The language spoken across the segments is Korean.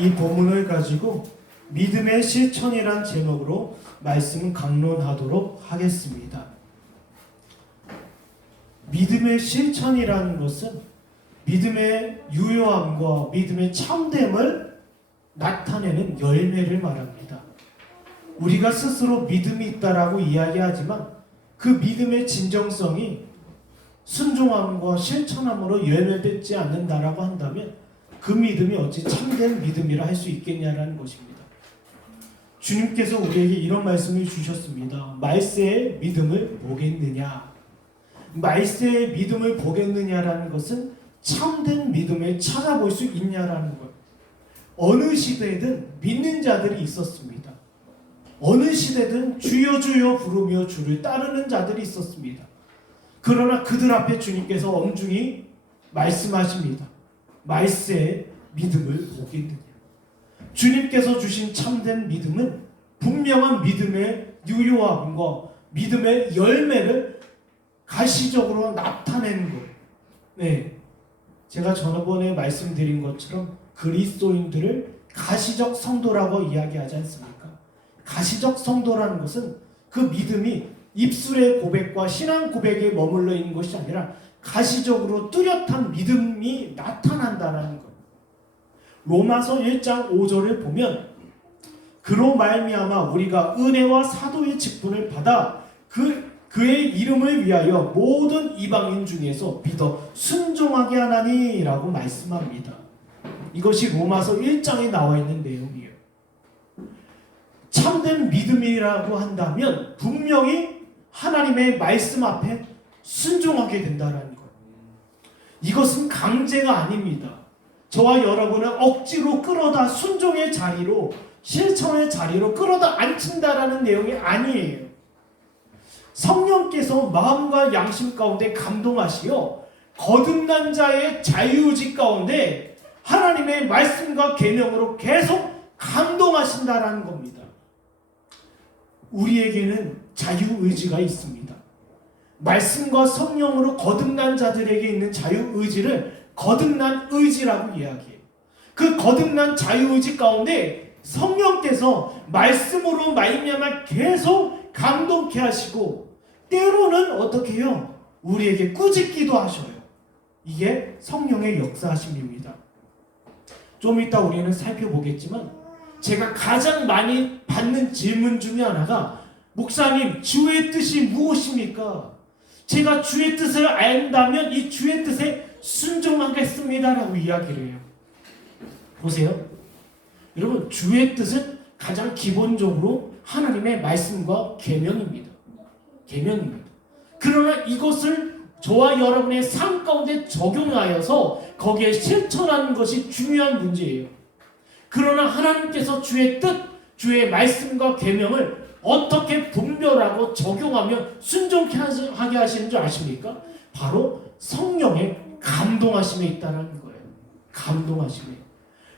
이 본문을 가지고 믿음의 실천이란 제목으로 말씀을 강론하도록 하겠습니다. 믿음의 실천이라는 것은 믿음의 유효함과 믿음의 참됨을 나타내는 열매를 말합니다. 우리가 스스로 믿음이 있다라고 이야기하지만 그 믿음의 진정성이 순종함과 실천함으로 열매맺지 않는다라고 한다면 그 믿음이 어찌 참된 믿음이라 할 수 있겠냐라는 것입니다. 주님께서 우리에게 이런 말씀을 주셨습니다. 말세의 믿음을 보겠느냐? 말세의 믿음을 보겠느냐라는 것은 참된 믿음을 찾아볼 수 있냐라는 것. 어느 시대든 믿는 자들이 있었습니다. 어느 시대든 주여 주여 부르며 주를 따르는 자들이 있었습니다. 그러나 그들 앞에 주님께서 엄중히 말씀하십니다. 말세의 믿음을 보겠느냐. 주님께서 주신 참된 믿음은 분명한 믿음의 유효함과 믿음의 열매를 가시적으로 나타내는 것. 네, 제가 전번에 말씀드린 것처럼 그리스도인들을 가시적 성도라고 이야기하지 않습니까? 가시적 성도라는 것은 그 믿음이 입술의 고백과 신앙 고백에 머물러 있는 것이 아니라 가시적으로 뚜렷한 믿음이 나타난다는 것. 로마서 1장 5절을 보면 그로 말미암아 우리가 은혜와 사도의 직분을 받아 그의 이름을 위하여 모든 이방인 중에서 믿어 순종하게 하나니 라고 말씀합니다. 이것이 로마서 1장에 나와 있는 내용이에요. 참된 믿음이라고 한다면 분명히 하나님의 말씀 앞에 순종하게 된다는 것. 이것은 강제가 아닙니다. 저와 여러분을 억지로 끌어다 순종의 자리로, 실천의 자리로 끌어다 앉힌다라는 내용이 아니에요. 성령께서 마음과 양심 가운데 감동하시어 거듭난 자의 자유의지 가운데 하나님의 말씀과 계명으로 계속 감동하신다라는 겁니다. 우리에게는 자유의지가 있습니다. 말씀과 성령으로 거듭난 자들에게 있는 자유의지를 거듭난 의지라고 이야기해요. 그 거듭난 자유의지 가운데 성령께서 말씀으로 말미암아 계속 감동케 하시고 때로는 어떻게 해요? 우리에게 꾸짖기도 하셔요. 이게 성령의 역사하심입니다. 좀 이따 우리는 살펴보겠지만 제가 가장 많이 받는 질문 중에 하나가 목사님, 주의 뜻이 무엇입니까? 제가 주의 뜻을 안다면 이 주의 뜻에 순종하겠습니다라고 이야기를 해요. 보세요. 여러분, 주의 뜻은 가장 기본적으로 하나님의 말씀과 계명입니다. 계명입니다. 그러나 이것을 저와 여러분의 삶 가운데 적용하여서 거기에 실천하는 것이 중요한 문제예요. 그러나 하나님께서 주의 뜻, 주의 말씀과 계명을 어떻게 분별하고 적용하며 순종하게 하시는 줄 아십니까? 바로 성령의 감동하심에 있다는 거예요. 감동하심에.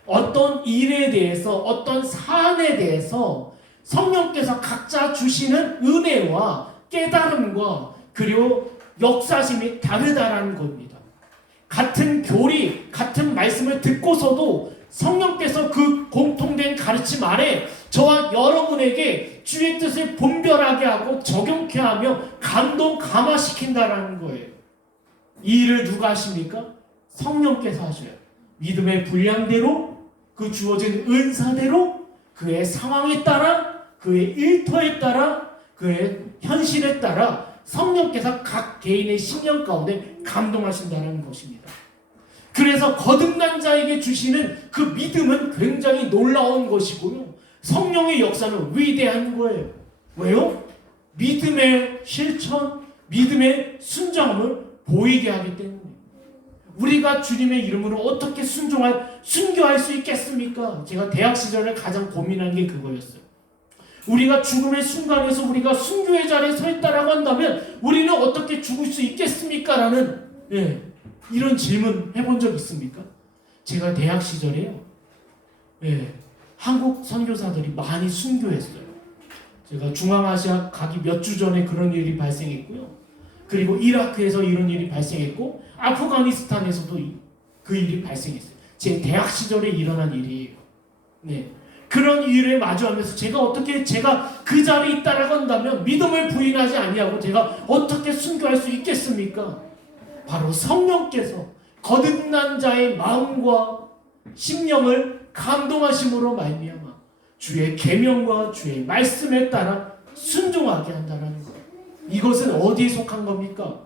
어떤 일에 대해서, 어떤 사안에 대해서 성령께서 각자 주시는 은혜와 깨달음과 그리고 역사심이 다르다라는 겁니다. 같은 교리, 같은 말씀을 듣고서도 성령께서 그 공통된 가르침 아래 저와 여러분에게 주의 뜻을 분별하게 하고 적용케 하며 감동, 감화시킨다라는 거예요. 이 일을 누가 하십니까? 성령께서 하셔요. 믿음의 분량대로, 그 주어진 은사대로, 그의 상황에 따라, 그의 일터에 따라, 그의 현실에 따라 성령께서 각 개인의 심령 가운데 감동하신다는 것입니다. 그래서 거듭난 자에게 주시는 그 믿음은 굉장히 놀라운 것이고요. 성령의 역사는 위대한 거예요. 왜요? 믿음의 실천, 믿음의 순종을 보이게 하기 때문에. 우리가 주님의 이름으로 어떻게 순교할 수 있겠습니까? 제가 대학 시절에 가장 고민한 게 그거였어요. 우리가 죽음의 순간에서 우리가 순교의 자리에 서 있다라고 한다면 우리는 어떻게 죽을 수 있겠습니까? 라는 이런 질문 해본 적 있습니까? 제가 대학 시절에요. 한국 선교사들이 많이 순교했어요. 제가 중앙아시아 가기 몇 주 전에 그런 일이 발생했고요. 그리고 이라크에서 이런 일이 발생했고 아프가니스탄에서도 그 일이 발생했어요. 제 대학 시절에 일어난 일이에요. 네. 그런 일을 마주하면서 제가 그 자리에 있다라고 한다면 믿음을 부인하지 아니하고 제가 어떻게 순교할 수 있겠습니까? 바로 성령께서 거듭난 자의 마음과 심령을 감동하심으로 말미암아 주의 계명과 주의 말씀에 따라 순종하게 한다는 것. 이것은 어디에 속한 겁니까?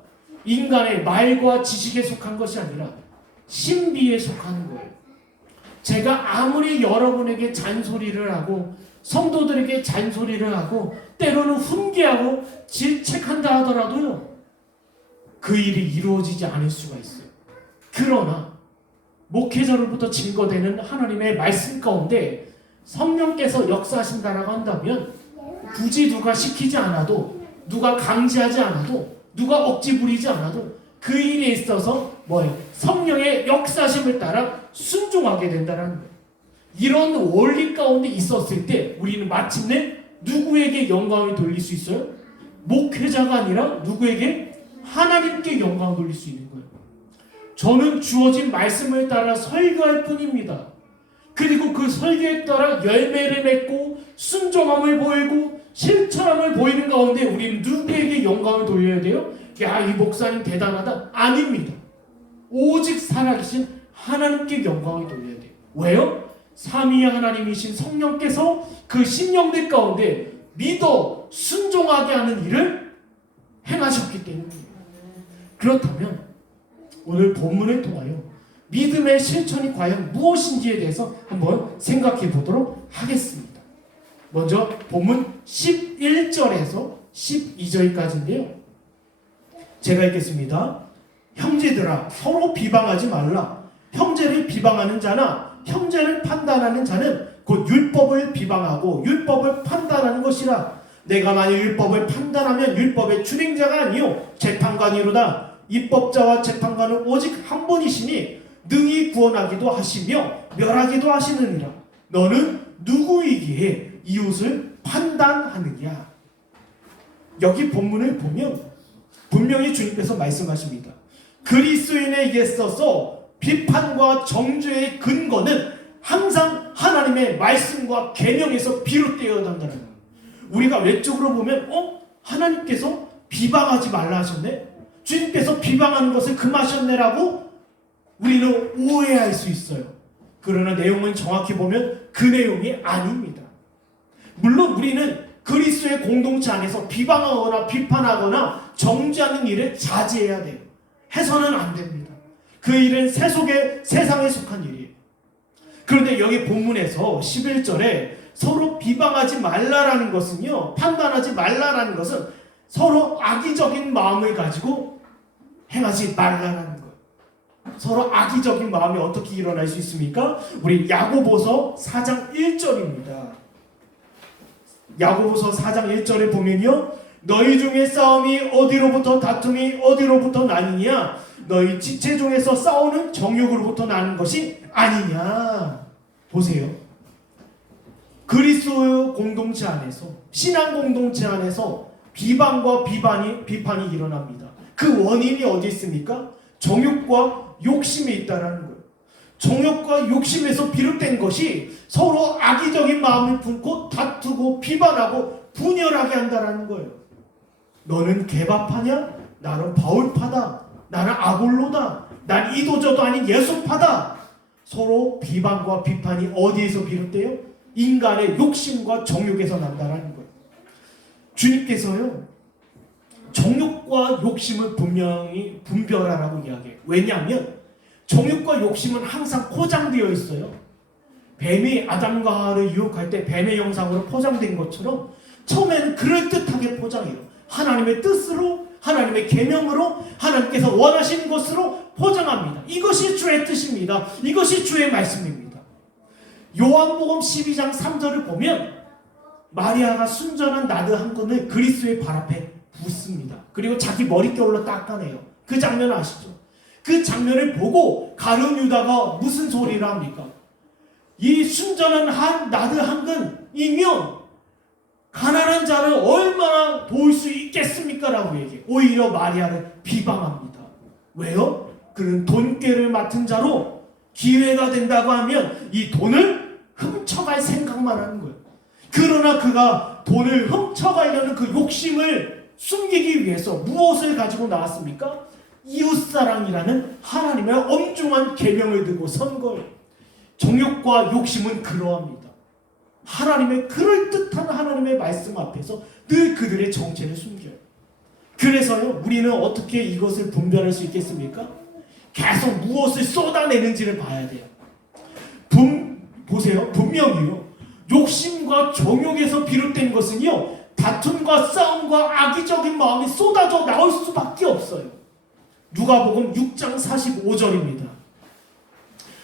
인간의 말과 지식에 속한 것이 아니라 신비에 속한 거예요. 제가 아무리 여러분에게 잔소리를 하고 성도들에게 잔소리를 하고 때로는 훈계하고 질책한다 하더라도요, 그 일이 이루어지지 않을 수가 있어요. 그러나 목회자로부터 증거되는 하나님의 말씀 가운데 성령께서 역사하신다라고 한다면 굳이 누가 시키지 않아도, 누가 강제하지 않아도, 누가 억지 부리지 않아도 그 일에 있어서 성령의 역사심을 따라 순종하게 된다는 거예요. 이런 원리 가운데 있었을 때 우리는 마침내 누구에게 영광을 돌릴 수 있어요? 목회자가 아니라 누구에게? 하나님께 영광을 돌릴 수 있는 거예요. 저는 주어진 말씀을 따라 설교할 뿐입니다. 그리고 그 설교에 따라 열매를 맺고 순종함을 보이고 실천함을 보이는 가운데 우리는 누구에게 영광을 돌려야 돼요? 야, 이 목사님 대단하다. 아닙니다. 오직 살아계신 하나님께 영광을 돌려야 돼요. 왜요? 삼위의 하나님이신 성령께서 그 심령들 가운데 믿어 순종하게 하는 일을 행하셨기 때문입니다. 그렇다면 오늘 본문을 통하여 믿음의 실천이 과연 무엇인지에 대해서 한번 생각해 보도록 하겠습니다. 먼저 본문 11절에서 12절까지인데요. 제가 읽겠습니다. 형제들아, 서로 비방하지 말라. 형제를 비방하는 자나 형제를 판단하는 자는 곧 율법을 비방하고 율법을 판단하는 것이라. 내가 만일 율법을 판단하면 율법의 준행자가 아니요 재판관이로다. 입법자와 재판관은 오직 한 분이시니 능히 구원하기도 하시며 멸하기도 하시느니라. 너는 누구이기에 이웃을 판단하느냐. 여기 본문을 보면 분명히 주님께서 말씀하십니다. 그리스도인에 있어서 비판과 정죄의 근거는 항상 하나님의 말씀과 계명에서 비롯되어야 한다는 거예요. 우리가 외적으로 보면 하나님께서 비방하지 말라 하셨네? 주님께서 비방하는 것을 금하셨네라고 우리는 오해할 수 있어요. 그러나 내용은 정확히 보면 그 내용이 아닙니다. 물론 우리는 그리스도의 공동체 안에서 비방하거나 비판하거나 정죄하는 일을 자제해야 돼요. 해서는 안 됩니다. 그 일은 세상에 속한 일이에요. 그런데 여기 본문에서 11절에 서로 비방하지 말라라는 것은요, 판단하지 말라라는 것은 서로 악의적인 마음을 가지고 행하지 말라라는 거예요. 서로 악의적인 마음이 어떻게 일어날 수 있습니까? 우리 야고보서 4장 1절입니다. 야고보서 4장 1절에 보면요, 너희 중에 싸움이 어디로부터 다툼이 어디로부터 나느냐? 너희 지체 중에서 싸우는 정욕으로부터 나는 것이 아니냐. 보세요. 그리스도 공동체 안에서, 신앙 공동체 안에서 비방과 비판이 일어납니다. 그 원인이 어디 있습니까? 정욕과 욕심이 있다라는 거예요. 정욕과 욕심에서 비롯된 것이 서로 악의적인 마음을 품고 다투고 비판하고 분열하게 한다라는 거예요. 너는 개바파냐? 나는 바울파다. 나는 아볼로다. 난 이도저도 아닌 예수파다. 서로 비방과 비판이 어디에서 비롯돼요? 인간의 욕심과 정욕에서 난다라는 거예요. 주님께서요, 정욕과 욕심을 분명히 분별하라고 이야기해요. 왜냐하면 정욕과 욕심은 항상 포장되어 있어요. 뱀이 아담과 하와를 유혹할 때 뱀의 형상으로 포장된 것처럼 처음에는 그럴듯하게 포장해요. 하나님의 뜻으로, 하나님의 계명으로, 하나님께서 원하시는 것으로 포장합니다. 이것이 주의 뜻입니다. 이것이 주의 말씀입니다. 요한복음 12장 3절을 보면 마리아가 순전한 나드 한 근을 그리스도의 발 앞에 붓습니다. 그리고 자기 머릿결로 닦아내요. 그 장면 아시죠? 그 장면을 보고 가룟 유다가 무슨 소리를 합니까? 이 순전한 나드 한 근이면 가난한 자를 얼마나 도울 수 있겠습니까? 라고 얘기해요. 오히려 마리아를 비방합니다. 왜요? 그는 돈꾀를 맡은 자로 기회가 된다고 하면 이 돈을 훔쳐갈 생각만 하는 거예요. 그러나 그가 돈을 훔쳐가려는 그 욕심을 숨기기 위해서 무엇을 가지고 나왔습니까? 이웃사랑이라는 하나님의 엄중한 계명을 들고 선 거예요. 정욕과 욕심은 그러합니다. 하나님의 그럴듯한 하나님의 말씀 앞에서 늘 그들의 정체를 숨겨요. 그래서요, 우리는 어떻게 이것을 분별할 수 있겠습니까? 계속 무엇을 쏟아내는지를 봐야 돼요. 보세요. 분명히요, 욕심과 정욕에서 비롯된 것은요, 다툼과 싸움과 악의적인 마음이 쏟아져 나올 수밖에 없어요. 누가복음 6장 45절입니다.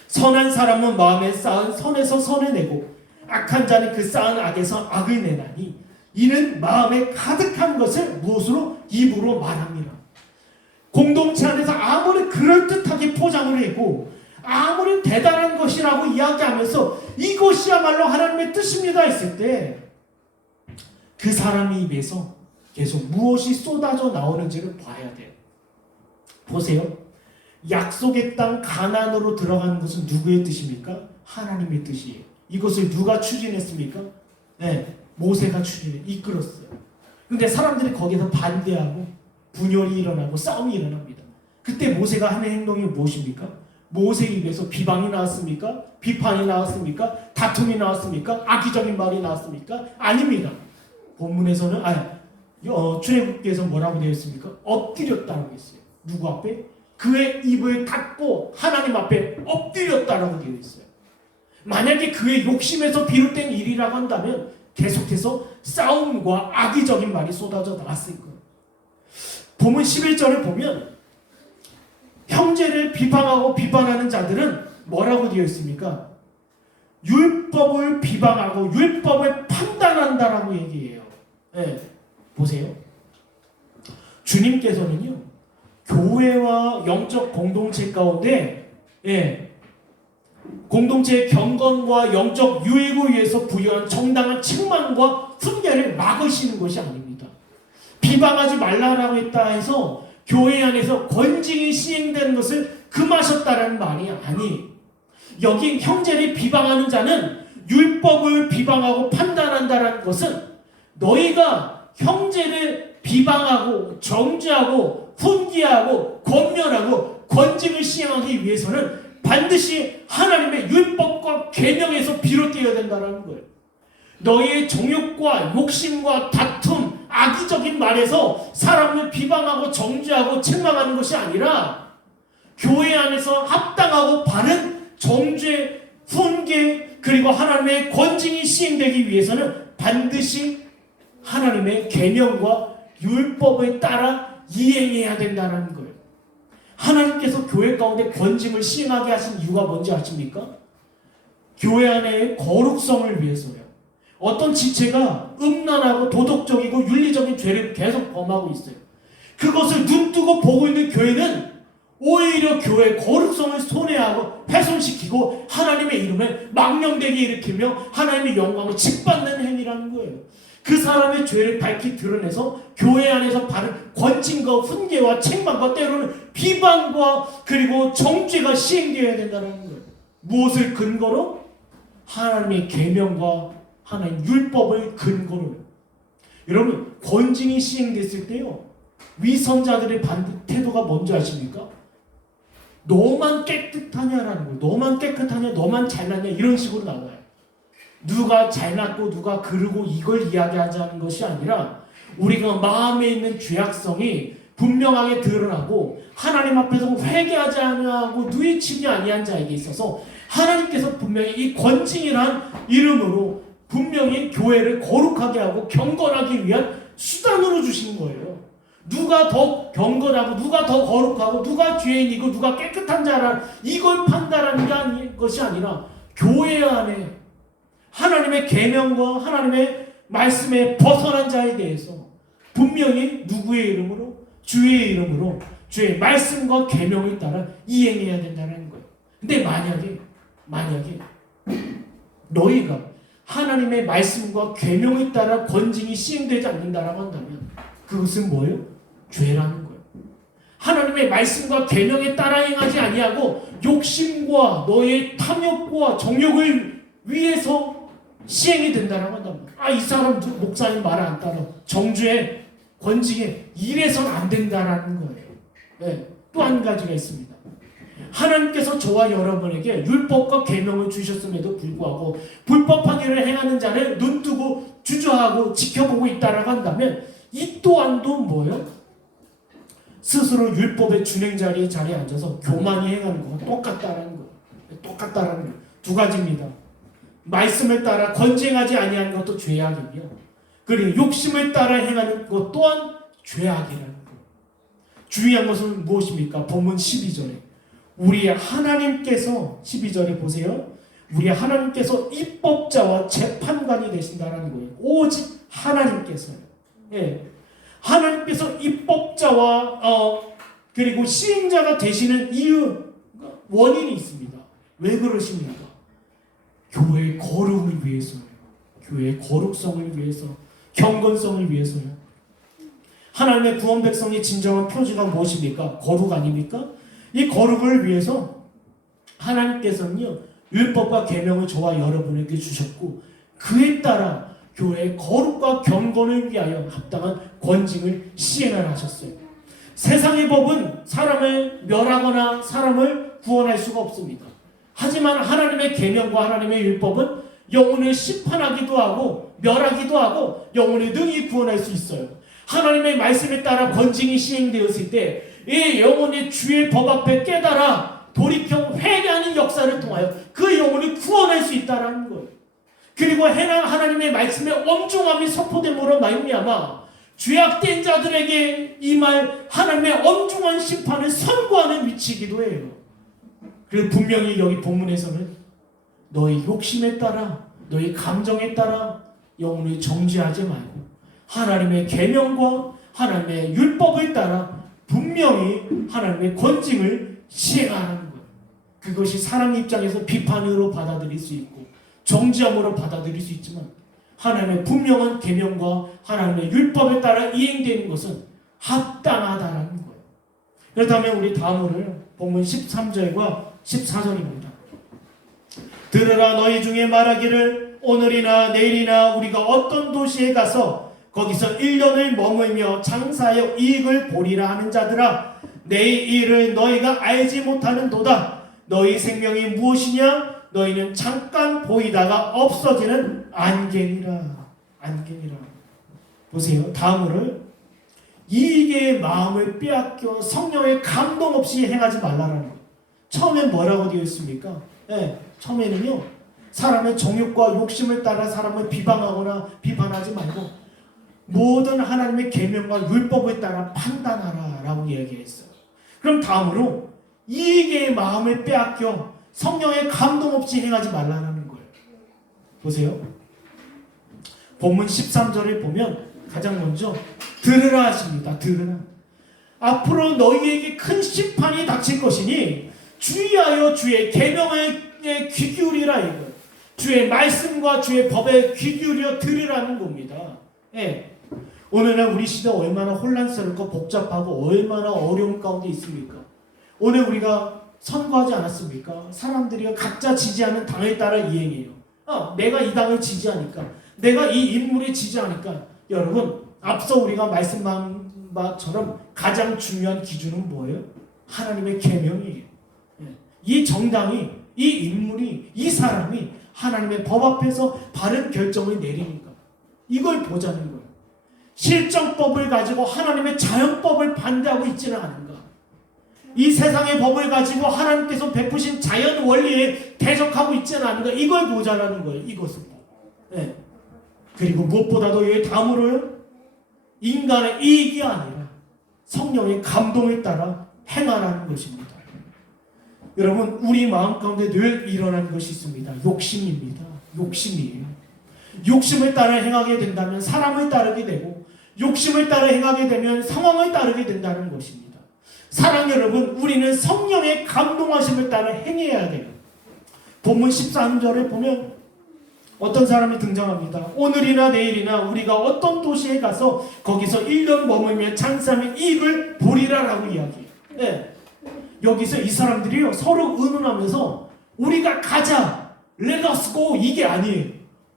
선한 사람은 마음에 쌓은 선에서 선을 내고 악한 자는 그 쌓은 악에서 악을 내나니 이는 마음에 가득한 것을 무엇으로? 입으로 말합니다. 공동체 안에서 아무리 그럴듯하게 포장을 하고 아무리 대단한 것이라고 이야기하면서 이것이야말로 하나님의 뜻입니다 했을 때 그 사람의 입에서 계속 무엇이 쏟아져 나오는지를 봐야 돼요. 보세요. 약속의 땅 가나안으로 들어가는 것은 누구의 뜻입니까? 하나님의 뜻이에요. 이것을 누가 추진했습니까? 네, 모세가 이끌었어요. 근데 사람들이 거기서 반대하고 분열이 일어나고 싸움이 일어납니다. 그때 모세가 하는 행동이 무엇입니까? 모세 입에서 비방이 나왔습니까? 비판이 나왔습니까? 다툼이 나왔습니까? 악의적인 말이 나왔습니까? 아닙니다. 본문에서는 출애굽기에서 뭐라고 되어 있습니까? 엎드렸다고 했어요. 누구 앞에? 그의 입을 닫고 하나님 앞에 엎드렸다라고 되어 있어요. 만약에 그의 욕심에서 비롯된 일이라고 한다면 계속해서 싸움과 악의적인 말이 쏟아져 나왔을 거예요. 본문 11절을 보면 형제를 비방하고 비판하는 자들은 뭐라고 되어 있습니까? 율법을 비방하고 율법을 판단한다라고 얘기해요. 네, 보세요. 주님께서는요, 교회와 영적 공동체 가운데 공동체의 경건과 영적 유익을 위해서 부여한 정당한 책망과 훈계를 막으시는 것이 아닙니다. 비방하지 말라라고 했다 해서 교회 안에서 권징이 시행되는 것을 금하셨다라는 말이 아니에요. 여기 형제를 비방하는 자는 율법을 비방하고 판단한다라는 것은 너희가 형제를 비방하고 정죄하고 훈계하고 권면하고 권징을 시행하기 위해서는 반드시 하나님의 율법과 계명에서 비롯되어야 된다는 거예요. 너희의 정욕과 욕심과 다툼, 악의적인 말에서 사람을 비방하고 정죄하고 책망하는 것이 아니라 교회 안에서 합당하고 바른 정죄, 훈계, 그리고 하나님의 권징이 시행되기 위해서는 반드시 하나님의 계명과 율법에 따라 이행해야 된다는 거예요. 하나님께서 교회 가운데 권징을 시행하게 하신 이유가 뭔지 아십니까? 교회 안의 거룩성을 위해서요. 어떤 지체가 음란하고 도덕적이고 윤리적인 죄를 계속 범하고 있어요. 그것을 눈뜨고 보고 있는 교회는 오히려 교회의 거룩성을 손해하고 훼손시키고 하나님의 이름을 망령되게 일으키며 하나님의 영광을 짓밟는 행위라는 거예요. 그 사람의 죄를 밝히 드러내서 교회 안에서 바른 권징과 훈계와 책망과 때로는 비방과 그리고 정죄가 시행되어야 된다는 거예요. 무엇을 근거로? 하나님의 계명과 하나님 율법을 근거로. 여러분, 권징이 시행됐을 때요, 위선자들의 태도가 뭔지 아십니까? 너만 깨끗하냐라는 거예요. 너만 깨끗하냐, 너만 잘났냐, 이런 식으로 나와요. 누가 잘났고 누가 그르고 이걸 이야기하자는 것이 아니라 우리가 마음에 있는 죄악성이 분명하게 드러나고 하나님 앞에서 회개하지 아니하고 누이치지 아니한 자에게 있어서 하나님께서 분명히 이 권징이란 이름으로 분명히 교회를 거룩하게 하고 경건하기 위한 수단으로 주신 거예요. 누가 더 경건하고 누가 더 거룩하고 누가 죄인이고 누가 깨끗한 자라 이걸 판단하는 것이 아니라 교회 안에 하나님의 계명과 하나님의 말씀에 벗어난 자에 대해서 분명히 누구의 이름으로? 주의 이름으로 주의 말씀과 계명에 따라 이행해야 된다는 거예요. 근데 만약에 너희가 하나님의 말씀과 계명에 따라 권징이 시행되지 않는다라고 한다면 그것은 뭐예요? 죄라는 거예요. 하나님의 말씀과 계명에 따라 행하지 아니하고 욕심과 너의 탐욕과 정욕을 위에서 시행이 된다라고 한다면, 이 사람 목사님 말을 안 따라 정주의 권징에 이래선 안 된다라는 거예요. 네. 또 한 가지가 있습니다. 하나님께서 저와 여러분에게 율법과 계명을 주셨음에도 불구하고 불법한 일을 행하는 자를 눈뜨고 주저하고 지켜보고 있다라고 한다면, 이 또한도 뭐예요? 스스로 율법의 준행 자리에 앉아서 교만이 행하는 거와 똑같다라는 거예요. 똑같다라는 거예요. 두 가지입니다. 말씀을 따라 권쟁하지 아니하는 것도 죄악이며, 그리고 욕심을 따라 행하는 것 또한 죄악이라는 거예요. 중요한 것은 무엇입니까? 본문 12절에 우리 하나님께서, 12절에 보세요. 우리 하나님께서 입법자와 재판관이 되신다라는 거예요. 오직 하나님께서요. 예. 하나님께서 입법자와 그리고 시행자가 되시는 이유, 원인이 있습니다. 왜 그러십니까? 교회의 거룩을 위해서요. 교회의 거룩성을 위해서, 경건성을 위해서요. 하나님의 구원 백성의 진정한 표지가 무엇입니까? 거룩 아닙니까? 이 거룩을 위해서 하나님께서는요, 율법과 계명을 저와 여러분에게 주셨고, 그에 따라 교회의 거룩과 경건을 위하여 합당한 권징을 시행을 하셨어요. 세상의 법은 사람을 멸하거나 사람을 구원할 수가 없습니다. 하지만 하나님의 계명과 하나님의 율법은 영혼을 심판하기도 하고 멸하기도 하고 영혼을 능히 구원할 수 있어요. 하나님의 말씀에 따라 권징이 시행되었을 때 이 영혼이 주의 법 앞에 깨달아 돌이켜 회개하는 역사를 통하여 그 영혼을 구원할 수 있다는 거예요. 그리고 하나님의 말씀의 엄중함이 선포됨으로 말미암아 죄악된 자들에게 임할 하나님의 엄중한 심판을 선고하는 위치이기도 해요. 그리고 분명히 여기 본문에서는 너희 욕심에 따라, 너희 감정에 따라 영혼을 정죄하지 말고 하나님의 계명과 하나님의 율법을 따라 분명히 하나님의 권징을 시행하는 거예요. 그것이 사람 입장에서 비판으로 받아들일 수 있고 정죄함으로 받아들일 수 있지만, 하나님의 분명한 계명과 하나님의 율법에 따라 이행되는 것은 합당하다라는 거예요. 그렇다면 우리 다음으로 본문 13절과 14절입니다. 들으라, 너희 중에 말하기를 오늘이나 내일이나 우리가 어떤 도시에 가서 거기서 1년을 머물며 장사하여 이익을 보리라 하는 자들아, 내 일을 너희가 알지 못하는도다. 너희 생명이 무엇이냐? 너희는 잠깐 보이다가 없어지는 안개니라. 안개니라. 보세요. 다음으로 이익의 마음을 빼앗겨 성령의 감동 없이 행하지 말라라는 거예요. 처음엔 뭐라고 되어 있습니까? 처음에는요, 사람의 정욕과 욕심을 따라 사람을 비방하거나 비판하지 말고 모든 하나님의 계명과 율법을 따라 판단하라 라고 이야기했어요. 그럼 다음으로 이익의 마음을 빼앗겨 성령의 감동 없이 행하지 말라는 거예요. 보세요. 본문 13절을 보면 가장 먼저 들으라 하십니다. 들으라. 앞으로 너희에게 큰 심판이 닥칠 것이니 주의하여 주의 계명에 귀 기울이라 이거. 주의 말씀과 주의 법에 귀 기울여 들으라는 겁니다. 오늘날 우리 시대 얼마나 혼란스럽고 복잡하고 얼마나 어려운 가운데 있습니까? 오늘 우리가 선거하지 않았습니까? 사람들이 각자 지지하는 당에 따라 이행해요. 내가 이 당을 지지하니까, 내가 이 인물을 지지하니까. 여러분, 앞서 우리가 말씀한 바처럼 가장 중요한 기준은 뭐예요? 하나님의 계명이에요. 이 정당이, 이 인물이, 이 사람이 하나님의 법 앞에서 바른 결정을 내리니까 이걸 보자는 거예요. 실정법을 가지고 하나님의 자연법을 반대하고 있지는 않은가. 이 세상의 법을 가지고 하나님께서 베푸신 자연 원리에 대적하고 있지는 않은가. 이걸 보자라는 거예요. 이것은. 그리고 무엇보다도 이 다음으로요, 인간의 이익이 아니라 성령의 감동에 따라 행하라는 것입니다. 여러분, 우리 마음 가운데 늘 일어나는 것이 있습니다. 욕심입니다. 욕심이에요. 욕심을 따라 행하게 된다면 사람을 따르게 되고, 욕심을 따라 행하게 되면 상황을 따르게 된다는 것입니다. 사랑 여러분, 우리는 성령의 감동하심을 따라 행해야 돼요. 본문 13절에 보면 어떤 사람이 등장합니다. 오늘이나 내일이나 우리가 어떤 도시에 가서 거기서 1년 머물며 장사하며 이익을 보리라라고 이야기해요. 여기서 이 사람들이요, 서로 의논하면서 우리가 가자, Let us go 이게 아니에요.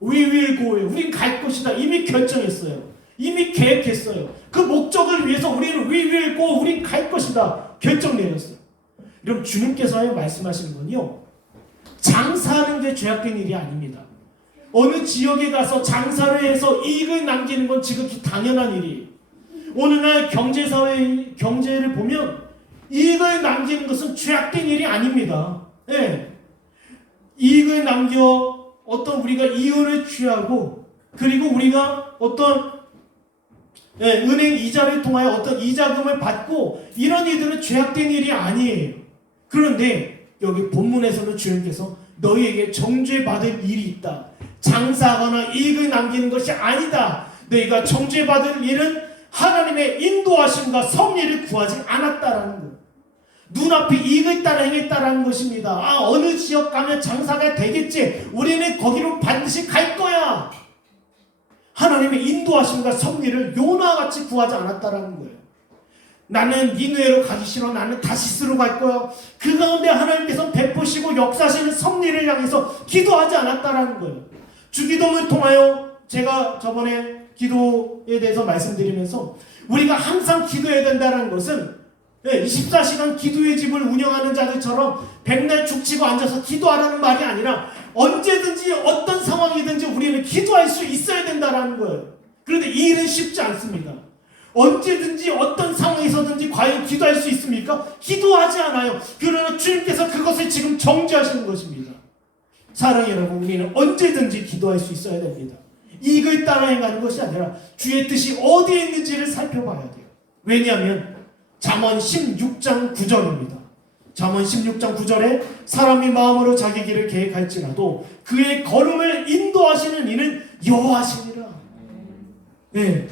We will go예요. 우린 갈 것이다. 이미 결정했어요. 이미 계획했어요. 그 목적을 위해서 우리는 we will go, 우린 갈 것이다. 결정 내렸어요. 여러분 주님께서 말씀하시는 건요. 장사하는 게 죄악된 일이 아닙니다. 어느 지역에 가서 장사를 해서 이익을 남기는 건 지극히 당연한 일이에요. 오늘날 경제를 보면 이익을 남기는 것은 죄악된 일이 아닙니다. 예. 이익을 남겨 어떤 우리가 이윤을 취하고 그리고 우리가 어떤 은행 이자를 통하여 어떤 이자금을 받고 이런 일들은 죄악된 일이 아니에요. 그런데 여기 본문에서는 주님께서 너희에게 정죄받을 일이 있다. 장사하거나 이익을 남기는 것이 아니다. 너희가 정죄받을 일은 하나님의 인도하심과 섭리를 구하지 않았다라는 거예요. 눈앞에 이익을 따라 행했다라는 것입니다. 어느 지역 가면 장사가 되겠지. 우리는 거기로 반드시 갈 거야. 하나님의 인도하심과 섭리를 요나와 같이 구하지 않았다라는 거예요. 나는 니느웨로 가기 싫어. 나는 다시스로 갈 거야. 그 가운데 하나님께서 베푸시고 역사하시는 섭리를 향해서 기도하지 않았다라는 거예요. 주기도문을 통하여 제가 저번에 기도에 대해서 말씀드리면서 우리가 항상 기도해야 된다는 것은 24시간 기도의 집을 운영하는 자들처럼 백날 죽치고 앉아서 기도하라는 말이 아니라 언제든지 어떤 상황이든지 우리는 기도할 수 있어야 된다는 거예요. 그런데 이 일은 쉽지 않습니다. 언제든지 어떤 상황에서든지 과연 기도할 수 있습니까? 기도하지 않아요. 그러나 주님께서 그것을 지금 정죄하시는 것입니다. 사랑하는 여러분, 우리는 언제든지 기도할 수 있어야 됩니다. 이익을 따라 행하는 것이 아니라 주의 뜻이 어디에 있는지를 살펴봐야 돼요. 왜냐하면 잠언 16장 9절입니다. 잠언 16장 9절에 사람이 마음으로 자기 길을 계획할지라도 그의 걸음을 인도하시는 이는 여호와시니라. 네.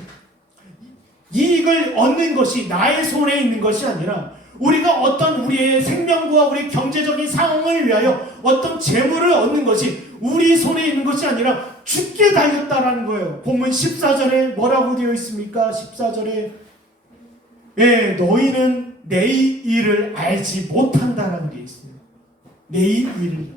이익을 얻는 것이 나의 손에 있는 것이 아니라 우리가 어떤 우리의 생명과 우리 경제적인 상황을 위하여 어떤 재물을 얻는 것이 우리 손에 있는 것이 아니라 주께 달렸다라는 거예요. 본문 14절에 뭐라고 되어 있습니까? 14절에 너희는 내일 일을 알지 못한다라는 게 있어요. 내일 일을.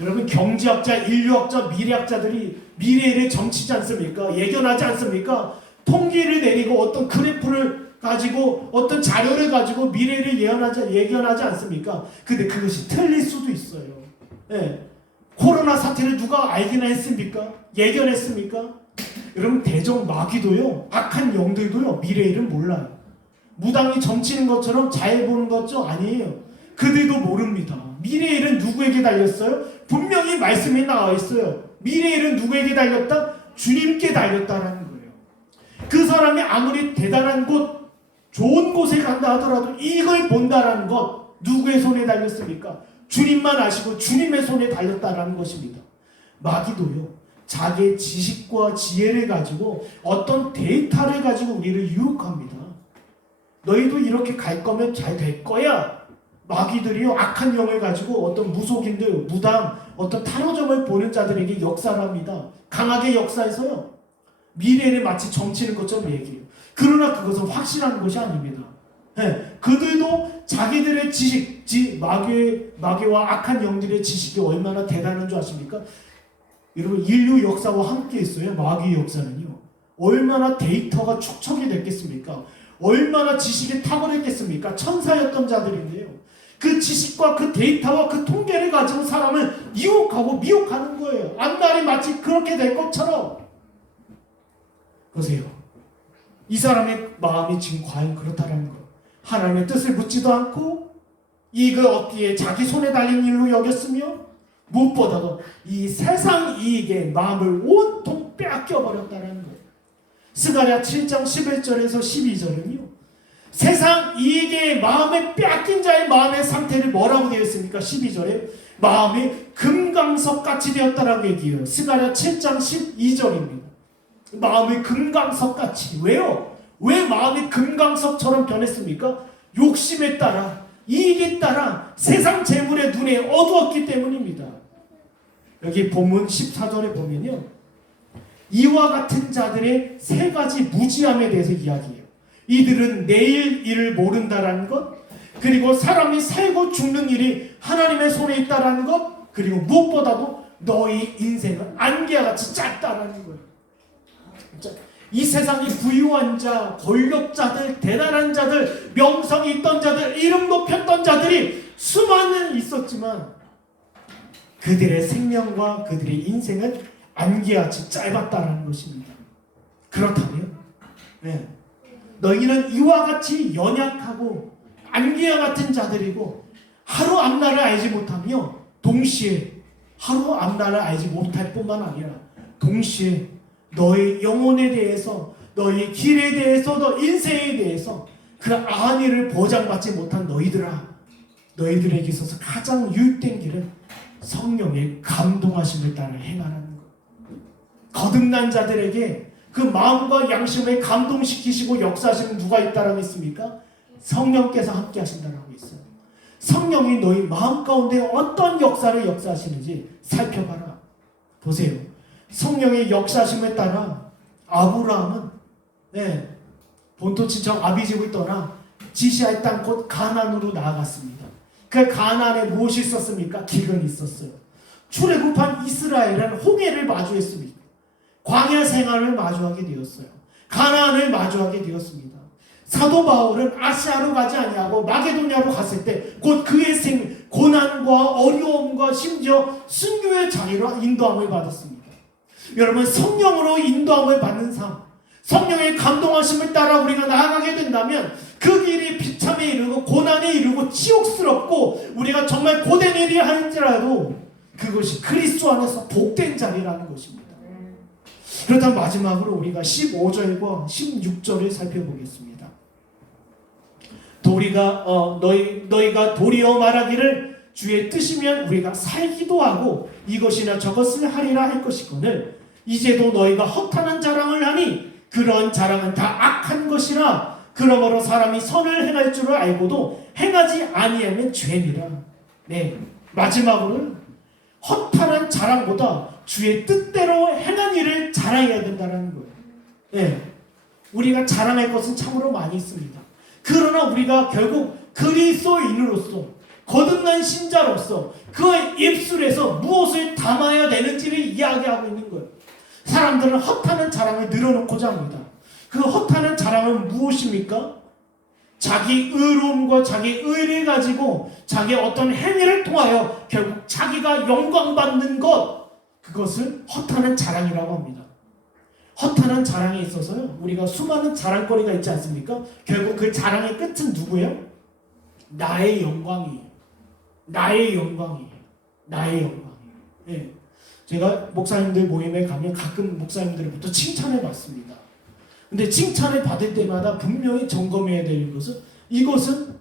여러분 경제학자, 인류학자, 미래학자들이 미래를 점치지 않습니까? 예견하지 않습니까? 통계를 내리고 어떤 그래프를 가지고 어떤 자료를 가지고 미래를 예견하지 않습니까? 근데 그것이 틀릴 수도 있어요. 코로나 사태를 누가 알기나 했습니까? 예견했습니까? 여러분 대적 마귀도요, 악한 영들도요, 미래일은 몰라요. 무당이 점치는 것처럼 잘 보는 것죠? 아니에요. 그들도 모릅니다. 미래일은 누구에게 달렸어요? 분명히 말씀이 나와 있어요. 미래일은 누구에게 달렸다? 주님께 달렸다라는 거예요. 그 사람이 아무리 대단한 곳, 좋은 곳에 간다 하더라도 이걸 본다라는 것 누구의 손에 달렸습니까? 주님만 아시고 주님의 손에 달렸다라는 것입니다. 마귀도요, 자기의 지식과 지혜를 가지고 어떤 데이터를 가지고 우리를 유혹합니다. 너희도 이렇게 갈 거면 잘 될 거야. 마귀들이요, 악한 영을 가지고 어떤 무속인들, 무당, 어떤 타로점을 보는 자들에게 역사를 합니다. 강하게 역사해서요, 미래를 마치 점치는 것처럼 얘기해요. 그러나 그것은 확실한 것이 아닙니다. 그들도 자기들의 지식, 마귀와 악한 영들의 지식이 얼마나 대단한 줄 아십니까? 여러분 인류 역사와 함께 있어요. 마귀의 역사는요, 얼마나 데이터가 축적이 됐겠습니까? 얼마나 지식이 탁월했겠습니까? 천사였던 자들인데요, 그 지식과 그 데이터와 그 통계를 가지고 사람을 유혹하고 미혹하는 거예요. 앞날이 마치 그렇게 될 것처럼. 보세요, 이 사람의 마음이 지금 과연 그렇다는 거. 하나님의 뜻을 묻지도 않고 이익을 얻기에 자기 손에 달린 일로 여겼으며 무엇보다도 이 세상 이익에 마음을 온통 빼앗겨버렸다는 거예요. 스가랴 7장 11절에서 12절은요, 세상 이익에 마음에 빼앗긴 자의 마음의 상태를 뭐라고 되어 있습니까? 12절에 마음이 금강석같이 되었다라고 얘기해요. 스가랴 7장 12절입니다. 마음이 금강석같이. 왜요? 왜 마음이 금강석처럼 변했습니까? 욕심에 따라, 이익에 따라 세상 재물의 눈에 어두웠기 때문입니다. 여기 본문 14절에 보면요, 이와 같은 자들의 세 가지 무지함에 대해서 이야기해요. 이들은 내일 일을 모른다라는 것, 그리고 사람이 살고 죽는 일이 하나님의 손에 있다라는 것, 그리고 무엇보다도 너희 인생은 안개와 같이 짧다라는 거예요. 이 세상이 부유한 자, 권력자들, 대단한 자들, 명성이 있던 자들, 이름 높였던 자들이 수많은 있었지만 그들의 생명과 그들의 인생은 안개같이 짧았다라는 것입니다. 그렇다면 너희는 이와 같이 연약하고 안개와 같은 자들이고 하루 앞날을 알지 못하며 동시에 하루 앞날을 알지 못할 뿐만 아니라 동시에 너의 영혼에 대해서, 너의 길에 대해서, 너 인생에 대해서 그 안위를 보장받지 못한 너희들아, 너희들에게 있어서 가장 유익된 길은 성령의 감동하심을 따라 행하라는 것. 거듭난 자들에게 그 마음과 양심을 감동시키시고 역사하시는 누가 있다라고 했습니까? 성령께서 함께 하신다라고 했어요. 성령이 너희 마음 가운데 어떤 역사를 역사하시는지 살펴봐라. 보세요. 성령의 역사심에 따라 아브라함은 본토 친척 아비집을 떠나 지시할 땅 곧 가나안으로 나아갔습니다. 그 가나안에 무엇이 있었습니까? 기근이 있었어요. 출애굽한 이스라엘은 홍해를 마주했습니다. 광야 생활을 마주하게 되었어요. 가나안을 마주하게 되었습니다. 사도 바울은 아시아로 가지 아니하고 마게도냐로 갔을 때 곧 그의 고난과 어려움과 심지어 순교의 자리로 인도함을 받았습니다. 여러분, 성령으로 인도함을 받는 삶, 성령의 감동하심을 따라 우리가 나아가게 된다면 그 길이 비참에 이르고 고난에 이르고 치욕스럽고 우리가 정말 고된 일이 할지라도 그것이 그리스도 안에서 복된 자리라는 것입니다. 그렇다면 마지막으로 우리가 15절과 16절을 살펴보겠습니다. 너희가 도리어 말하기를 주의 뜻이면 우리가 살기도 하고 이것이나 저것을 하리라 할 것이거늘 이제도 너희가 허탄한 자랑을 하니 그러한 자랑은 다 악한 것이라. 그러므로 사람이 선을 행할 줄을 알고도 행하지 아니하면 죄니라. 마지막으로는 허탄한 자랑보다 주의 뜻대로 행한 일을 자랑해야 된다는 거예요. 우리가 자랑할 것은 참으로 많이 있습니다. 그러나 우리가 결국 그리스도인으로서 거듭난 신자로서 그의 입술에서 무엇을 담아야 되는지를 이야기하고 있는 거예요. 사람들은 허탄한 자랑을 늘어놓고자 합니다. 그 허탄한 자랑은 무엇입니까? 자기 의로움과 자기 의를 가지고 자기의 어떤 행위를 통하여 결국 자기가 영광받는 것, 그것을 허탄한 자랑이라고 합니다. 허탄한 자랑에 있어서요, 우리가 수많은 자랑거리가 있지 않습니까? 결국 그 자랑의 끝은 누구예요? 나의 영광이에요. 나의 영광이에요. 나의 영광이에요. 제가 목사님들 모임에 가면 가끔 목사님들부터 칭찬을 받습니다. 근데 칭찬을 받을 때마다 분명히 점검해야 될 것은 이것은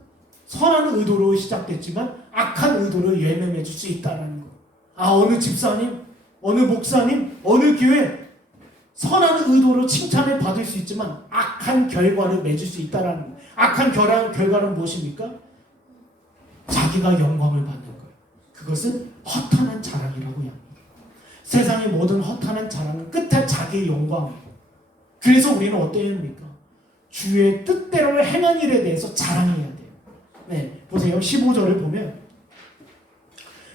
선한 의도로 시작됐지만 악한 의도로 열매맺을 수 있다는 거. 어느 집사님, 어느 목사님, 어느 교회 선한 의도로 칭찬을 받을 수 있지만 악한 결과를 맺을 수 있다는 거. 악한 결과는 무엇입니까? 자기가 영광을 받는 거예요. 그것은 허탄한 자랑이라고 합니다. 세상의 모든 허탄한 자랑은 끝에 자기의 영광이에요. 그래서 우리는 어때야 합니까? 주의 뜻대로 행한 일에 대해서 자랑해야 돼요. 보세요. 15절을 보면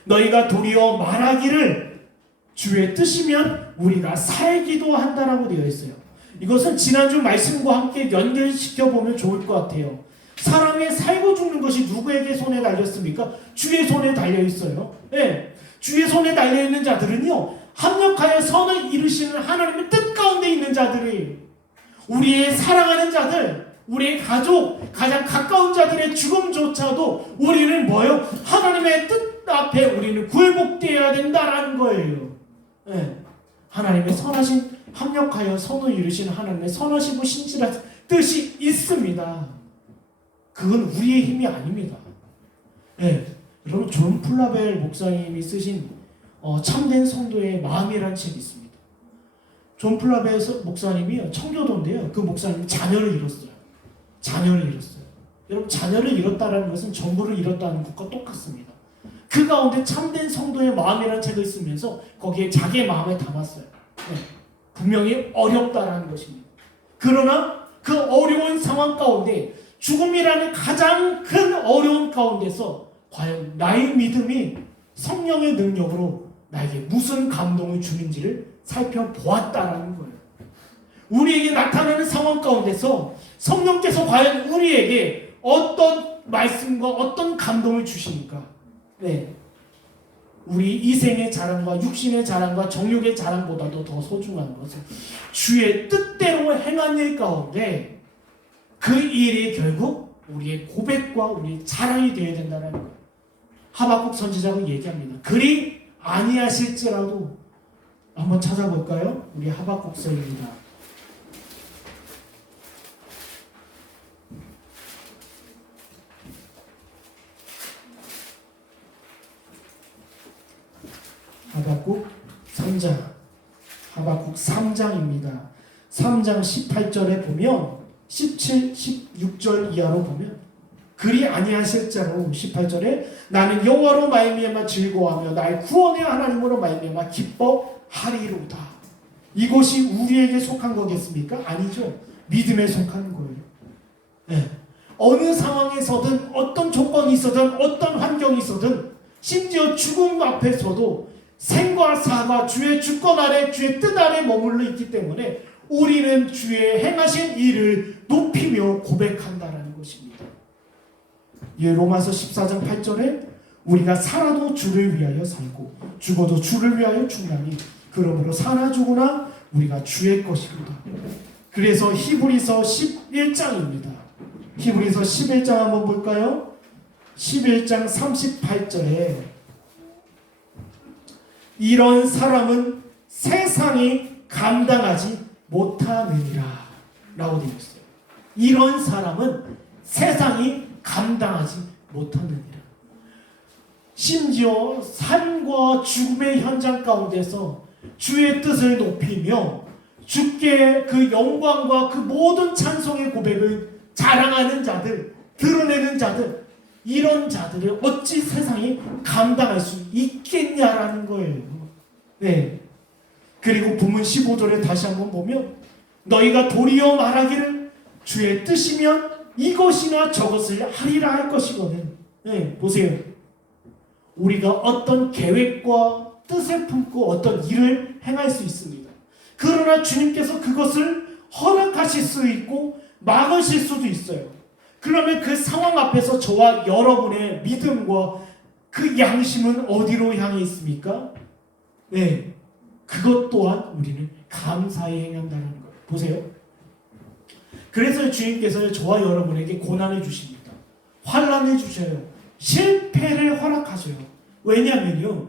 너희가 도리어 말하기를 주의 뜻이면 우리가 살기도 한다라고 되어 있어요. 이것은 지난주 말씀과 함께 연결시켜 보면 좋을 것 같아요. 사람의 살고 죽는 것이 누구에게 손에 달렸습니까? 주의 손에 달려 있어요. 주의 손에 달려 있는 자들은요, 합력하여 선을 이루시는 하나님의 뜻 가운데 있는 자들이, 우리의 사랑하는 자들, 우리의 가족, 가장 가까운 자들의 죽음조차도 우리는 뭐예요? 하나님의 뜻 앞에 우리는 굴복되어야 된다라는 거예요. 하나님의 선하신, 합력하여 선을 이루시는 하나님의 선하시고 신실한 뜻이 있습니다. 그건 우리의 힘이 아닙니다. 여러분, 존 플라벨 목사님이 쓰신 참된 성도의 마음이라는 책이 있습니다. 존 플라벨 목사님이 청교도인데요. 그 목사님이 자녀를 잃었어요. 여러분, 자녀를 잃었다는 것은 전부를 잃었다는 것과 똑같습니다. 그 가운데 참된 성도의 마음이라는 책을 쓰면서 거기에 자기의 마음을 담았어요. 분명히 어렵다라는 것입니다. 그러나 그 어려운 상황 가운데, 죽음이라는 가장 큰 어려운 가운데서 과연 나의 믿음이 성령의 능력으로 나에게 무슨 감동을 주는지를 살펴보았다라는 거예요. 우리에게 나타나는 상황 가운데서 성령께서 과연 우리에게 어떤 말씀과 어떤 감동을 주시니까, 네, 우리 이생의 자랑과 육신의 자랑과 정욕의 자랑보다도 더 소중한 것은 주의 뜻대로 행한 일 가운데 그 일이 결국 우리의 고백과 우리의 자랑이 되어야 된다는 거예요. 하박국 선지자가 얘기합니다. 그리 아니하실지라도. 한번 찾아볼까요? 우리 하박국서입니다. 하박국 3장, 하박국 3장입니다. 3장 18절에 보면 17, 16절 이하로 보면 그리 아니하실자로 18절에 나는 여호와로 말미암아 즐거워하며 나의 구원의 하나님으로 말미암아 기뻐하리로다. 이것이 우리에게 속한 거겠습니까? 아니죠. 믿음에 속한 거예요. 네. 어느 상황에서든 어떤 조건이 있어든 어떤 환경이 있어든 심지어 죽음 앞에서도 생과 사가 주의 주권 아래 주의 뜻 아래 머물러 있기 때문에 우리는 주의 행하신 일을 높이며 고백한다라는 것입니다. 로마서 14장 8절에 우리가 살아도 주를 위하여 살고 죽어도 주를 위하여 죽나니 그러므로 사나 죽으나 우리가 주의 것이로다. 그래서 히브리서 11장입니다. 히브리서 11장 한번 볼까요? 11장 38절에 이런 사람은 세상이 감당하지 못하느니라 라고 되어 있어요. 이런 사람은 세상이 감당하지 못하느니라. 심지어 삶과 죽음의 현장 가운데서 주의 뜻을 높이며 주께 그 영광과 그 모든 찬송의 고백을 자랑하는 자들, 드러내는 자들, 이런 자들을 어찌 세상이 감당할 수 있겠냐라는 거예요. 네. 그리고 본문 15절에 다시 한번 보면 너희가 도리어 말하기를 주의 뜻이면 이것이나 저것을 하리라 할 것이거든. 네, 보세요. 우리가 어떤 계획과 뜻을 품고 어떤 일을 행할 수 있습니다. 그러나 주님께서 그것을 허락하실 수 있고 막으실 수도 있어요. 그러면 그 상황 앞에서 저와 여러분의 믿음과 그 양심은 어디로 향해 있습니까? 네, 그것 또한 우리는 감사히 행한다는 거예요. 보세요. 그래서 주님께서 저와 여러분에게 고난을 주십니다. 환난을 주셔요. 실패를 허락하셔요. 왜냐하면요,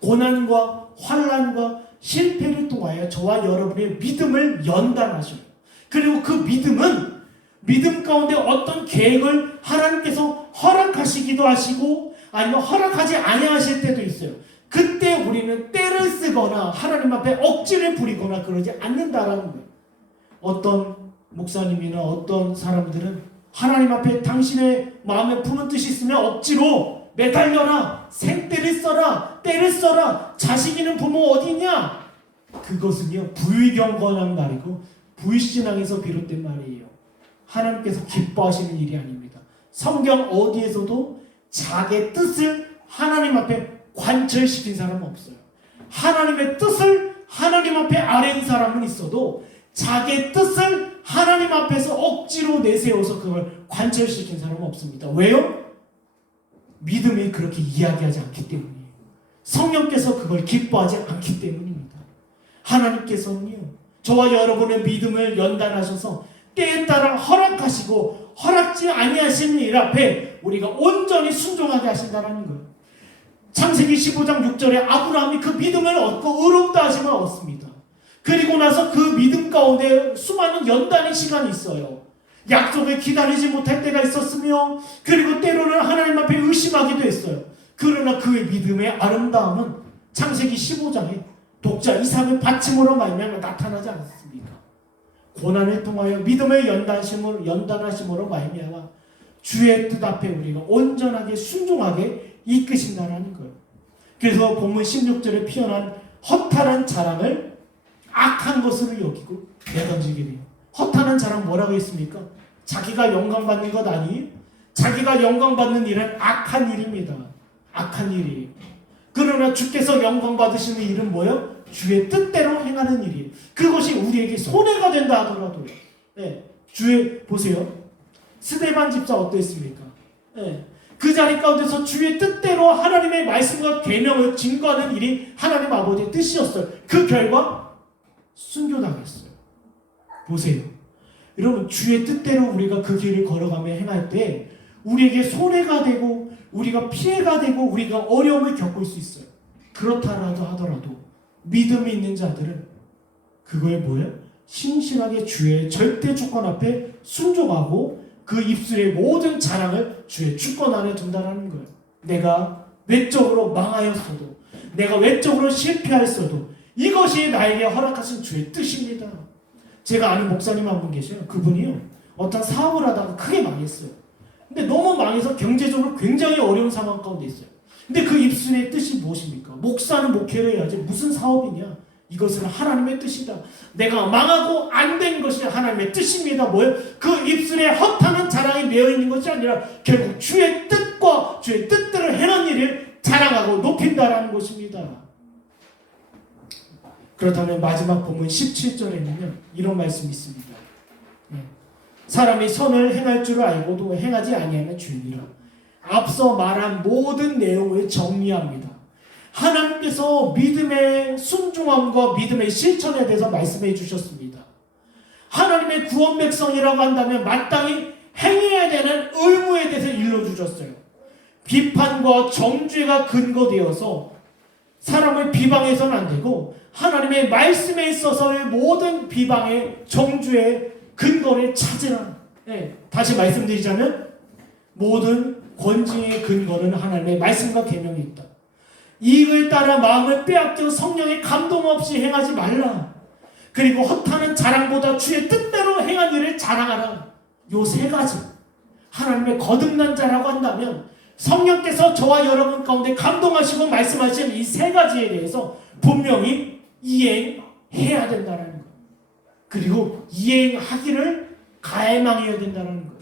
고난과 환난과 실패를 통하여 저와 여러분의 믿음을 연단하셔요. 그리고 그 믿음은 믿음 가운데 어떤 계획을 하나님께서 허락하시기도 하시고 아니면 허락하지 아니하실 때도 있어요. 그때 우리는 때를 쓰거나 하나님 앞에 억지를 부리거나 그러지 않는다라는 거예요. 어떤 목사님이나 어떤 사람들은 하나님 앞에 당신의 마음에 품은 뜻이 있으면 억지로 매달려라, 생때를 써라, 때를 써라, 자식이는 부모 어디 있냐? 그것은요 불경건한 말이고 불신앙에서 비롯된 말이에요. 하나님께서 기뻐하시는 일이 아닙니다. 성경 어디에서도 자기의 뜻을 하나님 앞에 관철시킨 사람은 없어요. 하나님의 뜻을 하나님 앞에 아뢰는 사람은 있어도 자기의 뜻을 하나님 앞에서 억지로 내세워서 그걸 관철시킨 사람은 없습니다. 왜요? 믿음이 그렇게 이야기하지 않기 때문이에요. 성령께서 그걸 기뻐하지 않기 때문입니다. 하나님께서는요, 저와 여러분의 믿음을 연단하셔서 때에 따라 허락하시고 허락지 아니하시는 일 앞에 우리가 온전히 순종하게 하신다는 거예요. 창세기 15장 6절에 아브라함이 그 믿음을 얻고 의롭다 하심을 얻습니다. 그리고 나서 그 믿음 가운데 수많은 연단의 시간이 있어요. 약속을 기다리지 못할 때가 있었으며 그리고 때로는 하나님 앞에 의심하기도 했어요. 그러나 그의 믿음의 아름다움은 창세기 15장에 독자 이삭의 받침으로 말미암아 나타나지 않았습니까? 고난을 통하여 믿음의 연단하심으로 말미암아 주의 뜻 앞에 우리가 온전하게 순종하게 이끄신다는 거예요. 그래서 본문 16절에 피어난 허탈한 자랑을 악한 것으로 여기고 내던지게 돼요. 허탄한 자랑 뭐라고 했습니까? 자기가 영광받는 것 아니에요? 자기가 영광받는 일은 악한 일입니다. 악한 일이에요. 그러나 주께서 영광 받으시는 일은 뭐예요? 주의 뜻대로 행하는 일이에요. 그것이 우리에게 손해가 된다 하더라도요. 네, 주의 보세요. 스데반 집사 어땠습니까? 네, 그 자리 가운데서 주의 뜻대로 하나님의 말씀과 계명을 증거하는 일이 하나님 아버지의 뜻이었어요. 그 결과 순교당했어요. 보세요. 여러분, 주의 뜻대로 우리가 그 길을 걸어가며 행할 때 우리에게 손해가 되고 우리가 피해가 되고 우리가 어려움을 겪을 수 있어요. 그렇다라도 하더라도 믿음이 있는 자들은 그거에 뭐예요? 신실하게 주의 절대 주권 앞에 순종하고 그 입술의 모든 자랑을 주의 주권 안에 둔다는 거예요. 내가 외적으로 망하였어도, 내가 외적으로 실패하였어도 이것이 나에게 허락하신 주의 뜻입니다. 제가 아는 목사님 한 분 계셔요. 그분이요, 어떤 사업을 하다가 크게 망했어요. 근데 너무 망해서 경제적으로 굉장히 어려운 상황 가운데 있어요. 근데 그 입술의 뜻이 무엇입니까? 목사는 목회를 해야지 무슨 사업이냐? 이것은 하나님의 뜻이다. 내가 망하고 안 된 것이 하나님의 뜻입니다. 뭐예요? 그 입술에 허탄한 자랑이 매여 있는 것이 아니라 결국 주의 뜻과 주의 뜻대로 행한 일을 자랑하고 높인다라는 것입니다. 그렇다면 마지막 본문 17절에는요, 이런 말씀이 있습니다. 사람이 선을 행할 줄 알고도 행하지 아니하면 죄니라. 앞서 말한 모든 내용을 정리합니다. 하나님께서 믿음의 순종함과 믿음의 실천에 대해서 말씀해 주셨습니다. 하나님의 구원 백성이라고 한다면 마땅히 행해야 되는 의무에 대해서 일러주셨어요. 비판과 정죄가 근거되어서 사람을 비방해서는 안 되고 하나님의 말씀에 있어서의 모든 비방의 정죄의 근거를 찾으라. 네, 다시 말씀드리자면 모든 권징의 근거는 하나님의 말씀과 계명이 있다. 이익을 따라 마음을 빼앗겨 성령의 감동 없이 행하지 말라. 그리고 허탄한 자랑보다 주의 뜻대로 행한 일을 자랑하라. 요 세 가지, 하나님의 거듭난 자라고 한다면 성령께서 저와 여러분 가운데 감동하시고 말씀하신 이 세 가지에 대해서 분명히 이행해야 된다는 거예요. 그리고 이행하기를 갈망해야 된다는 거예요.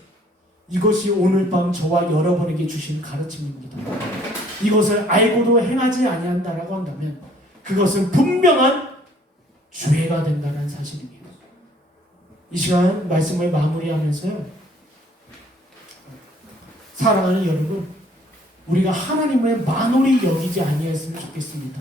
이것이 오늘 밤 저와 여러분에게 주신 가르침입니다. 이것을 알고도 행하지 아니한다라고 한다면 그것은 분명한 죄가 된다는 사실입니다. 이 시간 말씀을 마무리하면서요, 사랑하는 여러분, 우리가 하나님을 만홀히 여기지 아니했으면 좋겠습니다.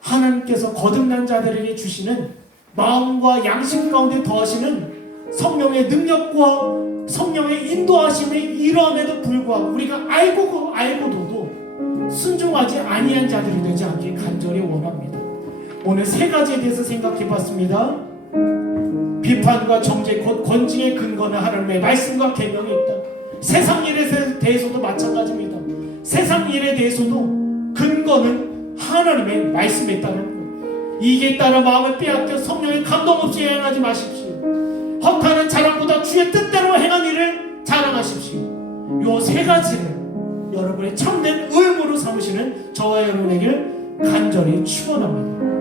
하나님께서 거듭난 자들에게 주시는 마음과 양심 가운데 더하시는 성령의 능력과 성령의 인도하심이 이러함에도 불구하고 우리가 알고도 순종하지 아니한 자들이 되지 않길 간절히 원합니다. 오늘 세 가지에 대해서 생각해 봤습니다. 비판과 정죄 곧 권징의 근거는 하나님의 말씀과 계명이 있다. 세상 일에 대해서도 마찬가지입니다. 세상 일에 대해서도 근거는 하나님의 말씀에 있다는 것. 이익에 따라 마음을 빼앗겨 성령의 감동 없이 행하지 마십시오. 허탄한 자랑보다 주의 뜻대로 행한 일을 자랑하십시오. 요 세 가지를 여러분의 참된 의무로 삼으시는 저와 여러분에게 간절히 축원합니다.